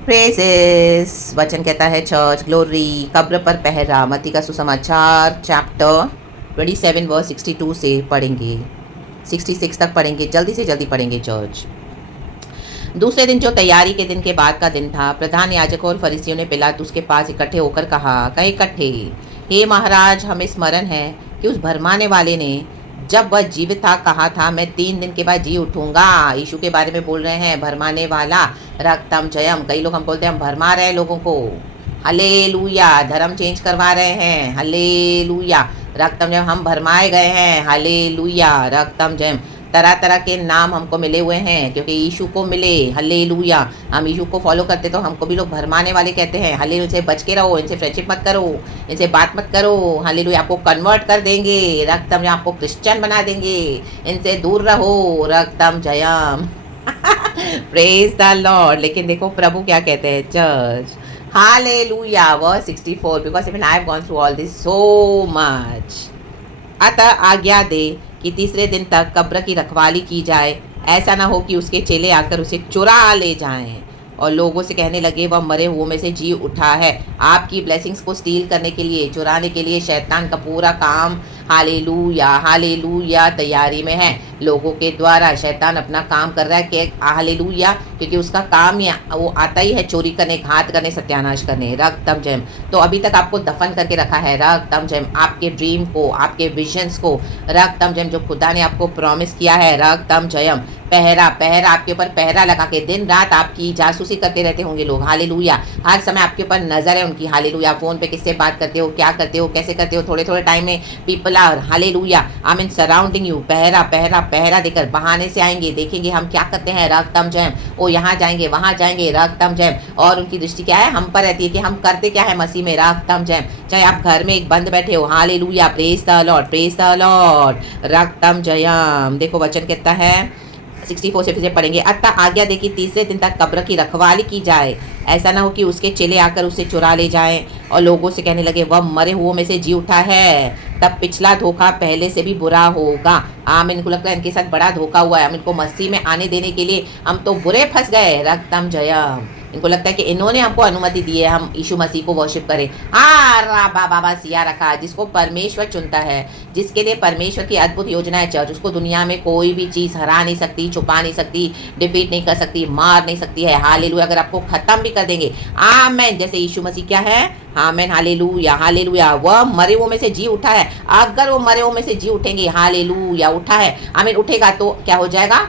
Praises वचन कहता है चर्च ग्लोरी कब्र पर पहरा मत्ती का सुसमाचार चैप्टर 27 वर्स 62 से पढ़ेंगे, 66 तक पढ़ेंगे, जल्दी से जल्दी पढ़ेंगे चर्च। दूसरे दिन जो तैयारी के दिन के बाद का दिन था, प्रधान याजकों और फरीसियों ने पिलातुस के पास इकट्ठे होकर कहा, कहे इकट्ठे, हे महाराज, हमें स्मरण है कि उस भरमाने वाले ने जब वह जीवित था कहा था, मैं 3 दिन के बाद जी उठूंगा। यीशु के बारे में बोल रहे हैं, भरमाने वाला, रक्तम जयम। कई लोग हम बोलते हैं हम भरमा रहे हैं लोगों को, हालेलुया, धर्म चेंज करवा रहे हैं, हालेलुया, रक्तम जयम, हम भरमाए गए हैं, हालेलुया, रक्तम जयम। तरह तरह के नाम हमको मिले हुए हैं क्योंकि यीशु को मिले, हालेलुया। हम यीशु को फॉलो करते तो हमको भी लोग भरमाने वाले कहते हैं, हालेलुया। इनसे बच के रहो, इनसे फ्रेंडशिप मत करो, इनसे बात मत करो, हालेलुया। आपको कन्वर्ट कर देंगे, रक्तम जयम, आपको क्रिश्चियन बना देंगे, इनसे दूर रहो, रक्तम जयम। Praise the Lord. लेकिन देखो प्रभु क्या कहते हैं church, hallelujah, verse 64, because even I have gone through all this so much. अतः आज्ञा दे कि तीसरे दिन तक कब्र की रखवाली की जाए, ऐसा ना हो कि उसके चेले आकर उसे चुरा ले जाएं और लोगों से कहने लगे वह मरे हुओं में से जी उठा है। आपकी ब्लेसिंग्स को स्टील करने के लिए, चुराने के लिए शैतान का पूरा काम, हालेलुया, हालेलुया, तैयारी में है। लोगों के द्वारा शैतान अपना काम कर रहा है कि हालेलुया, क्योंकि उसका काम ही वो आता ही है चोरी करने, घात करने, सत्यानाश करने, रक्तम जयम। तो अभी तक आपको दफन करके रखा है, रक्तम जयम, आपके ड्रीम को, आपके विजन्स को, रक्तम जयम, जो खुदा ने आपको प्रॉमिस किया है, रक्तम जयम। पहरा, पहरा, आपके ऊपर पहरा लगा के दिन रात आपकी जासूसी करते रहते होंगे लोग, हालेलुया। हर समय आपके ऊपर नजर है उनकी, हालेलुया। फोन पे किससे बात करते हो, क्या करते हो, कैसे करते हो, थोड़े थोड़े टाइम में people are, hallelujah, I mean surrounding you. पहरा, पहरा, पहरा देकर बहाने से आएंगे, देखेंगे हम क्या करते हैं, रक्तम जयम। ओ यहाँ जाएंगे, वहाँ जाएंगे, रक्तम जयम। और उनकी दृष्टि क्या है, हम पर रहती है कि हम करते क्या है मसीह में, रक्तम जयम। चाहे आप घर में एक बंद बैठे हो, hallelujah, praise the Lord, praise the Lord, रक्तम जयम। देखो वचन कहता है 64 से फिर से पढ़ेंगे। अतः आज्ञा दे कि तीसरे दिन तक कब्र की रखवाली की जाए, ऐसा ना हो कि उसके चेले आकर उसे चुरा ले जाएं और लोगों से कहने लगे वह मरे हुओं में से जी उठा है। तब पिछला धोखा पहले से भी बुरा होगा। आम, इनको लगता है इनके साथ बड़ा धोखा हुआ है, हम इनको मसीह में आने देने के लिए हम तो बुरे फंस गए, रक्तम जयम। इनको लगता है कि इन्होंने हमको अनुमति दी है हम यीशु मसीह को वर्शिप करें। राबा बाबा सिया रखा, जिसको परमेश्वर चुनता है, जिसके लिए परमेश्वर की अद्भुत योजना है चर्च, उसको दुनिया में कोई भी चीज़ हरा नहीं सकती, छुपा नहीं सकती, डिफीट नहीं कर सकती, मार नहीं सकती है, हालेलुया। अगर आपको खत्म भी कर देंगे, आमेन। जैसे यीशु मसीह क्या है, आमेन, हालेलुया, हालेलुया, वह मरे हुओं में से जी उठा है। अगर वो मरे हुओं में से जी उठेंगे, हालेलुया, उठा है, आमीन, उठेगा तो क्या हो जाएगा,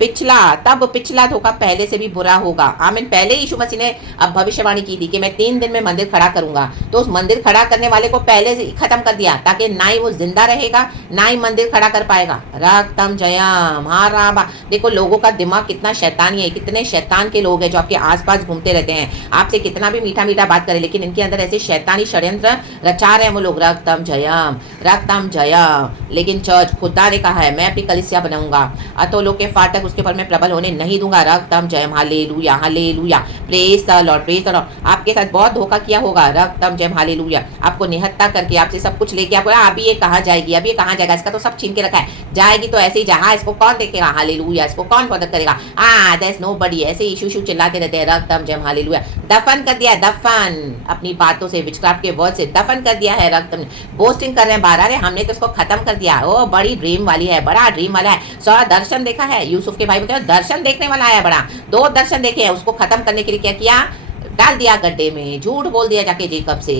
पिछला, तब पिछला धोखा पहले से भी बुरा होगा। आमीन। पहले यीशु मसीह ने अब भविष्यवाणी की थी कि मैं 3 दिन में मंदिर खड़ा करूंगा, तो उस मंदिर खड़ा करने वाले को पहले से खत्म कर दिया ताकि ना ही वो जिंदा रहेगा, ना ही मंदिर खड़ा कर पाएगा, रक्तम जयम। हाँ राबा, देखो लोगों का दिमाग कितना शैतानी है, कितने शैतान के लोग हैं जो आपके आसपास घूमते रहते हैं, आपसे कितना भी मीठा मीठा बात करें, लेकिन इनके अंदर ऐसे शैतानी षड्यंत्र रचा रहे हैं वो लोग, रक्तम जयम, रक्तम जयम। लेकिन चर्च, खुदा ने कहा है मैं अपनी कलीसिया बनाऊंगा, अतोलों के फाटक उसके पर मैं प्रबल होने नहीं दूंगा, रक्तम जयम, hallelujah, hallelujah, praise the Lord, praise the Lord. आपके साथ बहुत धोखा किया होगा, रक्तम जयम, हालेलुया। आपको निहत्ता करके आपसे सब कुछ लेके आपको अभी ये कहाँ जाएगी, अभी ये कहाँ जाएगा, इसका तो सब छीन के रखा है, जाएगी तो ऐसे ही जहाँ, इसको कौन देखेगा, हालेलुया, इसको कौन मदद करेगा, देयर इज नोबडी। ऐसे यीशु चिल्लाते रहते हैं, रक्तम जयम, हालेलुया। दफन कर दिया, दफन, अपनी बातों से, विचक्राफ्ट के वर्ड से दफन कर दिया है, रक्तम। बोस्टिंग कर रहे हैं बाहर, अरे हमने तो उसको खत्म कर दिया, ओ बड़ी ड्रीम वाली है, बड़ा ड्रीम वाला है, 100 दर्शन देखा है। यूसुफ के भाई बोलते हैं दर्शन देखने वाला है बड़ा, 2 दर्शन देखे हैं, उसको खत्म करने के लिए क्या किया, डाल दिया गड्ढे में, झूठ बोल दिया जाके जेकब से,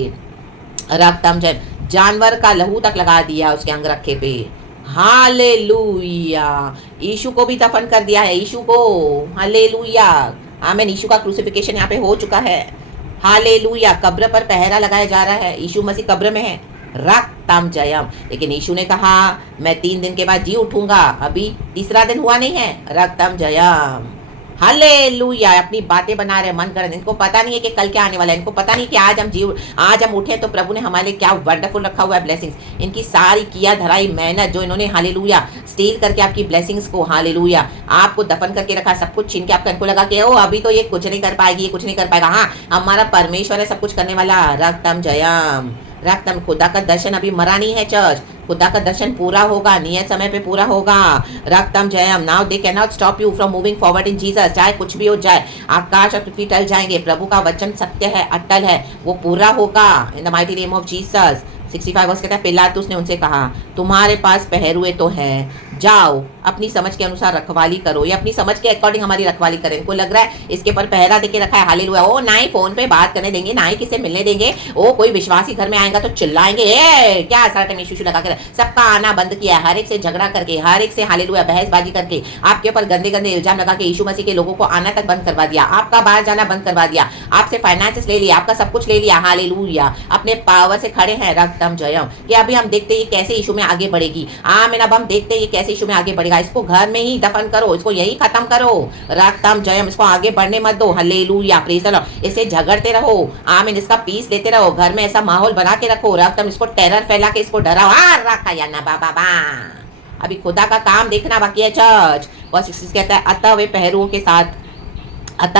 रक्तम जयम। जानवर का लहू तक लगा दिया उसके अंगरखे पे, हालेलुया। यीशु को भी दफन कर दिया है, यीशु को, हालेलुया, आमीन। यीशु का क्रूसिफिकेशन यहाँ पे हो चुका है, हालेलुया। कब्र पर पहरा लगाया जा रहा है, यीशु मसीह कब्र में है, रक्तम जयम। लेकिन यीशु ने कहा मैं 3 दिन के बाद जी उठूंगा, अभी तीसरा दिन हुआ नहीं है, रक्तम जयम, हालेलुया। अपनी बातें बना रहे, मन कर, इनको पता नहीं है कि कल क्या आने वाला है, इनको पता नहीं कि आज हम उठे तो प्रभु ने हमारे लिए क्या वंडरफुल रखा हुआ है, ब्लेसिंग्स। इनकी सारी किया धराई मेहनत जो इन्होंने, हालेलुया, स्टील करके आपकी ब्लेसिंग्स को, हालेलुया, आपको दफन करके रखा, सब कुछ छीन के आपका, इनको लगा कि ओ अभी तो ये कुछ नहीं कर पाएगी, ये कुछ नहीं कर पाएगा। हाँ, हमारा परमेश्वर है सब कुछ करने वाला, रक्तम जयम, रक्तम। खुदा का दर्शन अभी मरा नहीं है चर्च, खुदा का दर्शन पूरा होगा, नियत समय पे पूरा होगा। रक्तम जयम। Now they can not stop you from moving forward in Jesus. चाहे कुछ भी हो जाए, आकाश और पृथ्वी टल जाएंगे, प्रभु का वचन सत्य है, अटल है, वो पूरा होगा in the mighty name of Jesus. 65 वर्ष कहता है, पिलातुस ने उनसे कहा, तुम्हारे पास पहरुए तो है, जाओ अपनी समझ के अनुसार रखवाली करो। ये अपनी समझ के अकॉर्डिंग हमारी रखवाली करें। इनको लग रहा है इसके पर पहरा देके रखा है, हालेलुया। ओ ना ही फोन पे बात करने देंगे, ना ही किसे मिलने देंगे। ओ कोई विश्वासी घर में आएगा तो चिल्लाएंगे, ए क्या सारा टाइम यीशु लगा कर सबका आना बंद किया, हर एक से झगड़ा करके, हर एक से हालेलुया बहसबाजी करके, आपके ऊपर गंदे गंदे इल्जाम लगा के यीशु मसीह के लोगों को आना तक बंद करवा दिया, आपका बाहर जाना बंद करवा दिया, आपसे फाइनेंसेस ले लिया, आपका सब कुछ ले लिया। हालेलुया। अपने पावर से खड़े हैं। रक्तम जयम। कि अभी हम देखते हैं कैसे यीशु में आगे बढ़ेगी। आमीन। अब हम देखते हैं कैसे यीशु में आगे बढ़ेगा। इसको घर में ही दफन करो, इसको यही खत्म करो। रक्तम जयम। इसको आगे बढ़ने मत दो। हालेलुया। Praise the Lord. इससे झगड़ते रहो। आमीन। इसका पीस लेते रहो, घर में ऐसा माहौल बना के रखो। रक्तम। इसको टेरर फैला के इसको डराओ। रखा या ना बाबा। अभी खुदा का काम देखना बाकी है चर्च। वर्स 66 कहता है, अतः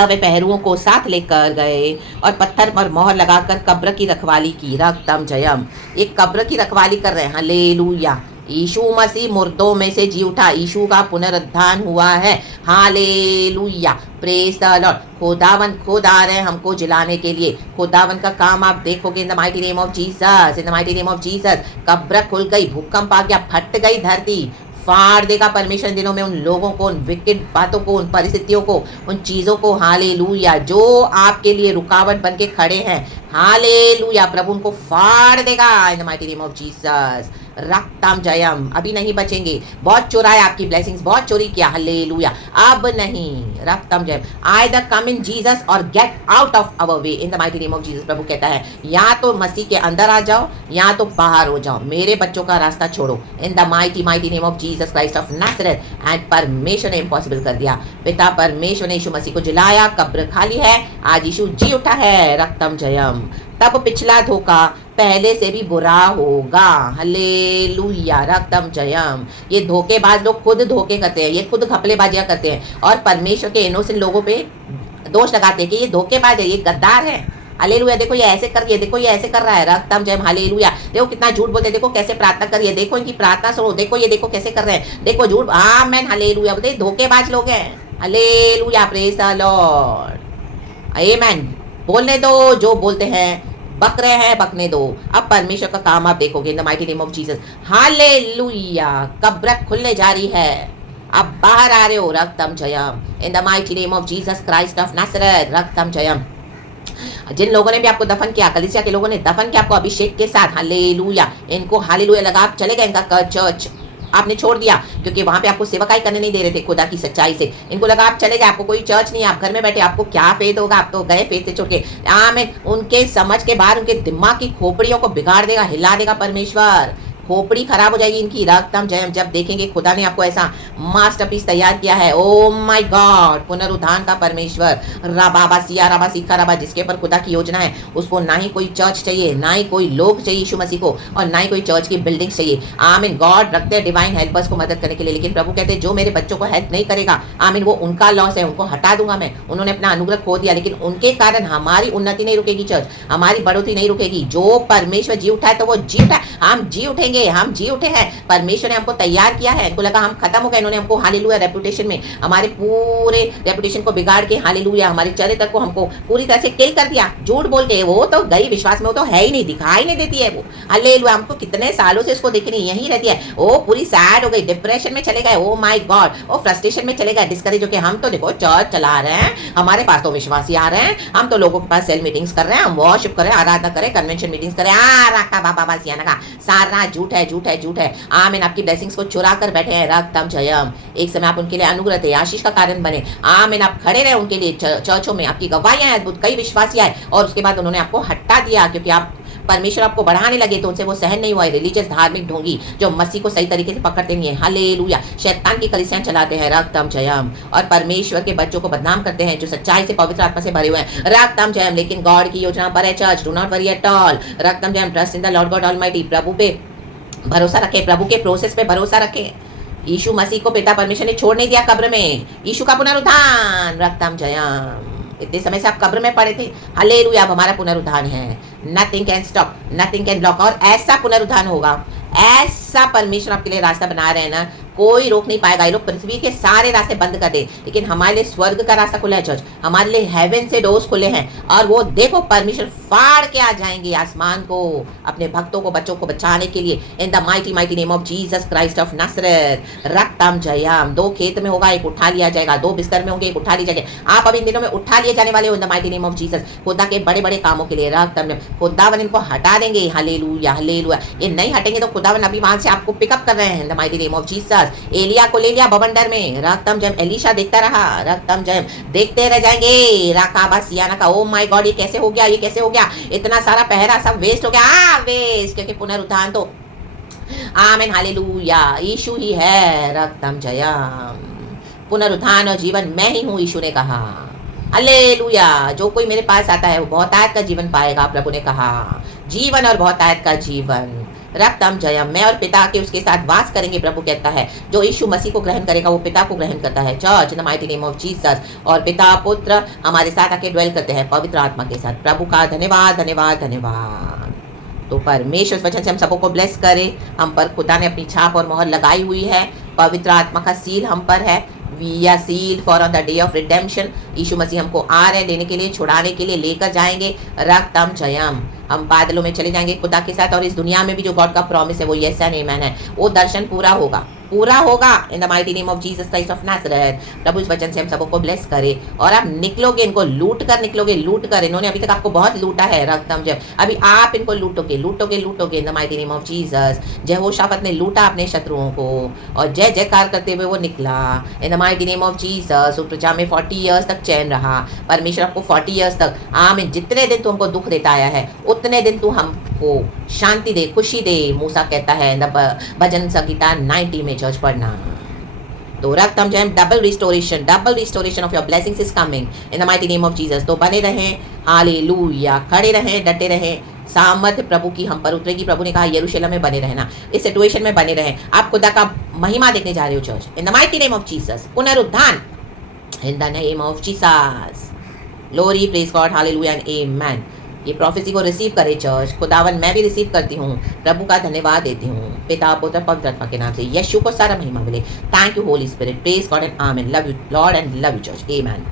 वे पहरुओं को साथ लेकर गए और पत्थर पर मोहर लगाकर कब्र की रखवाली की। रक्तम जयम। एक कब्र की रखवाली कर रहे हैं। हालेलुया। यीशु मसीह मुर्दों में से जी उठा, यीशु का पुनरुत्थान हुआ है। हालेलुया। Praise the Lord. खुदावन खुद आ रहे हैं हमको जिलाने के लिए। खुदावन का काम आप देखोगे इन the mighty name of Jesus, in the mighty name of Jesus. कब्र खुल गई, भूकंप आ गया, फट गई धरती, फाड़ देगा परमेश्वर दिनों में उन लोगों को, उन विकेट बातों को, उन परिस्थितियों को, उन चीज़ों को। हालेलुया। जो आपके लिए रुकावट बन के खड़े हैं, हालेलुया, प्रभु उनको फाड़ देगा in the mighty name of Jesus. रक्तम जयम। अभी नहीं बचेंगे। बहुत चुराए आपकी ब्लेसिंग्स, बहुत चोरी किया। हालेलुया। अब नहीं। रक्तम जयम। आइदर कम इन जीसस और get out of our way in the mighty name of Jesus. प्रभु कहता है, या तो मसीह के अंदर आ जाओ या तो बाहर हो जाओ, मेरे बच्चों का रास्ता छोड़ो इन the mighty mighty name of Jesus Christ of Nazareth. And परमेश्वर ने इम्पॉसिबल कर दिया। पिता परमेश्वर ने यीशु मसीह को जिलाया, कब्र खाली है, आज यीशु जी उठा है। रक्तम जयम। तब पिछला धोखा पहले से भी बुरा होगा। हालेलुया। रक्तम जयम। ये धोखेबाज लोग खुद धोखे करते हैं, ये खुद घपलेबाजियां करते हैं और परमेश्वर के इनोसेंट लोगों पे दोष लगाते हैं कि ये धोखेबाज है, ये गद्दार है। हालेलुया। देखो ये ऐसे कर रही है, देखो ये ऐसे कर रहा है। रक्तम जयम। हालेलुया। देखो कितना झूठ बोलते हैं, देखो कैसे प्रार्थना कर रही है, देखो इनकी प्रार्थना सुनो, देखो ये देखो कैसे कर रहे हैं, देखो झूठ। आमेन। हालेलुया। बोलते धोखेबाज लोग हैं। Hallelujah. Praise the Lord. Amen. बोलने दो जो बोलते हैं, बक रहे हैं बकने दो। अब परमेश्वर का काम आप देखोगे इन the mighty name of Jesus. Hallelujah. कब्र खुलने जा रही है, अब बाहर आ रहे हो। रक्तम जयम in the mighty name of Jesus Christ of नासरत। रक्तम जयम। जिन लोगों ने भी आपको दफन किया, कलीसिया के लोगों ने दफन किया आपको अभिषेक के साथ, हालेलुया, इनको हालेलुया लगा, आप चले गए इनका चर्च आपने छोड़ दिया क्योंकि वहां पे आपको सेवकाई करने नहीं दे रहे थे खुदा की सच्चाई से। इनको लगा आप चले गए, आपको कोई चर्च नहीं है, आप घर में बैठे, आपको क्या फेथ होगा, आप तो गए फेथ से छोड़ के। आमीन। उनके समझ के बाहर उनके दिमाग की खोपड़ियों को बिगाड़ देगा, हिला देगा परमेश्वर। खोपड़ी खराब हो जाएगी इनकी। रक्तम जयम। जब देखेंगे खुदा ने आपको ऐसा मास्टरपीस तैयार किया है, ओ माय गॉड, पुनरुत्थान का परमेश्वर, रबाबा सिया रबा सीखा रबा, जिसके ऊपर खुदा की योजना है, उसको ना ही कोई चर्च चाहिए, ना ही कोई लोग चाहिए यीशु मसीह को, और ना ही कोई चर्च की बिल्डिंग चाहिए। आमीन। गॉड रखते हैं डिवाइन हेल्पर्स को मदद करने के लिए, लेकिन प्रभु कहते हैं जो मेरे बच्चों को हेल्प नहीं करेगा, आमीन, वो उनका लॉस है, उनको हटा दूंगा मैं। उन्होंने अपना अनुग्रह खो दिया, लेकिन उनके कारण हमारी उन्नति नहीं रुकेगी, चर्च हमारी बढ़ोतरी नहीं रुकेगी। जो परमेश्वर जी उठा है तो वो जी उठा है, हम जी उठेंगे, हम जी उठे हैं। परमेश्वर ने हमको तैयार किया है, इनको लगा हम खत्म हो गए, इन्होंने हमको हालेलुया रेपुटेशन में, हमारे पूरे रेपुटेशन को बिगाड़ के, हालेलुया, हमारे चरित्र को हमको पूरी तरह से किल कर दिया झूठ बोल के। वो तो गई विश्वास में, वो तो है ही नहीं, दिखाई नहीं देती है वो। हालेलुया। हमको कितने सालों से इसको दिख रही, यहीं रहती है, वो पूरी सैड हो गई, डिप्रेशन में चले गए, ओ माय गॉड, वो फ्रस्ट्रेशन में चले गए, डिस्करेज हो के। हम तो देखो चर्च चला रहे हैं, हमारे पास तो विश्वासी आ रहे हैं, हम तो लोगों के पास सेल मीटिंग्स कर रहे हैं, हम वर्शिप कर रहे हैं, आराधना करें, कन्वेंशन मीटिंग्स करें, रखा बाबा बासियाना का सारा झूठ है, झूठ है, झूठ है। आमीन। आपकी ब्लेसिंग्स को चुरा कर बैठे हैं। रक्तम जयम। एक समय आप उनके लिए अनुग्रह थे, आशीष का कारण बने। आमीन। आप खड़े रहे उनके लिए चर्चों में, आपकी गवाहियां हैं अद्भुत, कई विश्वासी आए और उसके बाद उन्होंने आपको हटा दिया क्योंकि आप परमेश्वर आपको बढ़ाने लगे तो उनसे वो सहन नहीं हुआ। रिलीजियस धार्मिक ढोंगी जो मसीह को सही तरीके से पकड़ते नहीं है, हालेलुया, शैतान की कलीसियां चलाते हैं। रक्तम जयम। और परमेश्वर के बच्चों को बदनाम करते हैं जो सच्चाई से पवित्र आत्मा से भरे हुए हैं। रक्तम जयम। लेकिन गॉड की योजना पर है church, do not worry at all. रक्तम जयम। Trust in the Lord God Almighty. प्रभु पे भरोसा रखें, प्रभु के प्रोसेस पे भरोसा रखें। यीशु मसीह को पिता परमेश्वर ने छोड़ नहीं दिया कब्र में। यीशु का पुनरुत्थान। रक्तम जयम। इतने समय से आप कब्र में पड़े थे, हालेलुया, अब हमारा पुनरुत्थान है। Nothing can stop, nothing can block. और ऐसा पुनरुत्थान होगा, ऐसा जैसा परमेश्वर आपके लिए रास्ता बना रहे हैं ना, कोई रोक नहीं पाएगा। ये लोग पृथ्वी के सारे रास्ते बंद कर दे, लेकिन हमारे लिए स्वर्ग का रास्ता खुला है चर्च, हमारे लिए हेवन से डोर्स खुले हैं। और वो देखो परमेश्वर फाड़ के आ जाएंगे आसमान को अपने भक्तों को, बच्चों को बचाने के लिए। In the mighty mighty name of Jesus Christ of नासरत। रक्तम जयम। 2 खेत में होगा, एक उठा लिया जाएगा। 2 बिस्तर में होंगे, एक उठा लिया जाएगा। आप अब इन दिनों में उठा लिए जाने वाले हो इन the mighty name of Jesus. खुदा के बड़े बड़े कामों के लिए रक्तम, खुदावन इनको हटा देंगे। Hallelujah hallelujah. ये नहीं हटेंगे तो खुदावन अभी वहां से आपको पिकअप कर रहे हैं in the mighty name of Jesus. एलिया को ले लिया बवंडर में, रक्तम जयम। एलिशा देखता रहा, रक्तम जयम। देखते रह जाएंगे। राकाबा सियाना का, ओ माय गॉड, ये कैसे हो गया, ये कैसे हो गया, इतना सारा पहरा सब वेस्ट हो गया। वेस्ट, क्योंकि पुनरुत्थान तो आमेन हालेलुया यीशु ही है। रक्तम जयम। पुनरुत्थान और जीवन मैं ही हूँ, यीशु ने कहा। हालेलुया। जो कोई मेरे पास आता है वो बहुतायत का जीवन पाएगा, प्रभु ने कहा। जीवन और बहुतायत का जीवन। रक्तम जयम। मैं और पिता के उसके साथ वास करेंगे, प्रभु कहता है। जो यीशु मसीह को ग्रहण करेगा वो पिता को ग्रहण करता है। Church in the mighty name of Jesus. और पिता पुत्र हमारे साथ आके ड्वेल करते हैं पवित्र आत्मा के साथ। प्रभु का धन्यवाद धन्यवाद धन्यवाद। तो परमेश्वर वचन से हम सबको ब्लेस करे। हम पर खुदा ने अपनी छाप और मोहर लगाई हुई है। पवित्र आत्मा का सील हम पर है। We are sealed for on the day of redemption. यीशु मसीह हमको आ रहे लेने के लिए, छुड़ाने के लिए, लेकर जाएंगे। रक्तम जयम। हम बादलों में चले जाएंगे खुदा के साथ। और इस दुनिया में भी जो गॉड का प्रॉमिस है वो यस एंड आमेन है, वो दर्शन पूरा होगा, पूरा होगा in the mighty name of Jesus Christ of नासरत। प्रभु इस वचन से हम सबको ब्लेस करे। और आप निकलोगे, इनको लूट कर निकलोगे, लूट कर। इन्होंने अभी तक आपको बहुत लूटा है रक्तम जय। अभी आप इनको लूटोगे लूटोगे लूटोगे in the mighty name of Jesus. यहोशाफात ने लूटा अपने शत्रुओं को और जय जयकार करते हुए वो निकला इन the mighty name of Jesus. उस प्रजा में 40 ईयर्स तक चैन रहा। परमेश्वर आपको 40 ईयर्स तक, आमीन, जितने दिन तू हमको दुख देता आया है उतने दिन तू हमको शांति दे, खुशी दे। मूसा कहता है भजन संगीता 90 में चर्च पढ़ना। तो रक्तम जयम, double restoration of your blessings is coming in the mighty name of Jesus. तो बने रहें, हालेलुया, खड़े रहें, डटे रहें। सामर्थ प्रभु की हम पर उतरेगी। प्रभु ने कहा यरूशलेम में बने रहना, इस सिचुएशन में बने रहें। आप खुदा का महिमा देखने जा रहे हो church in the mighty name of Jesus. पुनरुत्थान in the name of Jesus. Glory, praise God, hallelujah and amen. ये प्रोफेसी को रिसीव करे चर्च। खुदावन मैं भी रिसीव करती हूँ, प्रभु का धन्यवाद देती हूँ पिता पुत्र पवित्र आत्मा के नाम से। यीशु को सारा महिमा मिले। Thank you Holi spirit, praise God and amen. Love you Lord and love you church, amen.